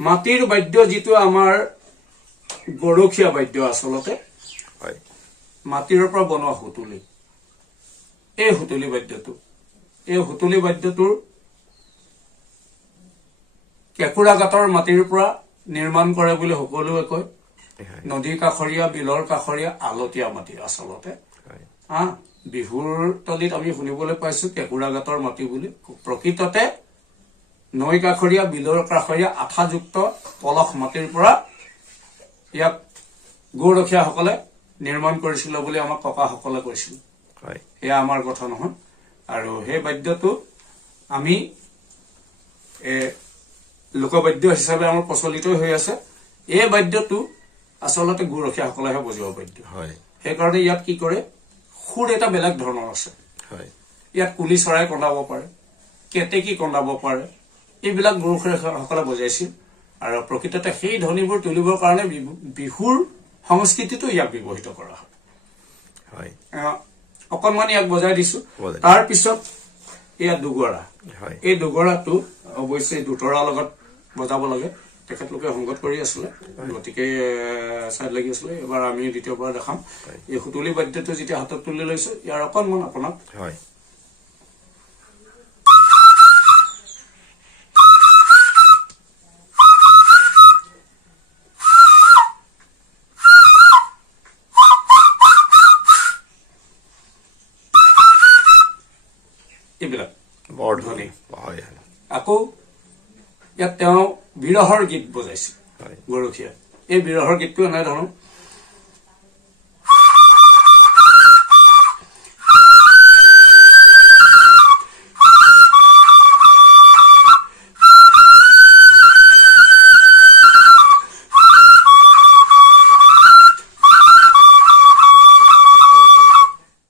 মাটিৰ বাদ্য যিটো আমাৰ গৰখীয়া বাদ্য আচলতে মাটিৰ পৰা বনোৱা হুতুলি এই হুতুলি বাদ্যটোৰ কেঁকুৰাঘাটৰ মাটিৰ পৰা নিৰ্মাণ কৰে বুলি সকলোৱে কয় নদী কাষৰীয়া বিলৰ কাষৰীয়া আলতীয়া মাটি আচলতে বিহুৰ তলিত আমি শুনিবলৈ পাইছো কেঁকুৰাঘাটৰ মাটি বুলি প্ৰকৃততে নৈ কাষৰীয়া বিলৰ কাষৰীয়া আঠাযুক্ত পলস মাটিৰ পৰা ইয়াক গৌৰখীয়াসকলে নিৰ্মাণ কৰিছিল বুলি আমাক ককাসকলে কৈছিল এয়া আমাৰ কথা নহয় আৰু সেই বাদ্যটো আমি লোকবাদ্য হিচাপে আমাৰ প্ৰচলিত হৈ আছে এই বাদ্যটো আচলতে গৌৰখীয়াসকলেহে বজোৱা বাদ্য সেইকাৰণে ইয়াত কি কৰে সুৰ এটা বেলেগ ধৰণৰ আছে ইয়াত কুলি চৰাই কন্দাব পাৰে কেতেকী কন্দাব পাৰে এইবিলাক গৌৰখীয়াসকলে বজাইছিল আৰু প্ৰকৃততে সেই ধ্বনিবোৰ তুলিবৰ কাৰণে বিহুৰ সংস্কৃতিটো ইয়াক ব্যৱহৃত কৰা হয় অকণমান ইয়াক বজাই দিছো তাৰ পিছত এয়া দুগৰা এই দুগৰাটো অৱশ্যে দুতৰাৰ লগত বজাব লাগে তেখেতলোকে সংগত কৰি আছিলে গতিকে চাইড লাগি আছিলে এবাৰ আমি দ্বিতীয়বাৰ দেখাম এই হুতুলি বাদ্যটো যেতিয়া হাতত তুলি লৈছো ইয়াৰ অকণমান আপোনাক এইবিলাক বৰ ধ্বনি আকৌ ইয়াত তেওঁ বিৰহৰ গীত বজাইছিল গৰখীয়া এই বিৰহৰ গীতটো এনেধৰণৰ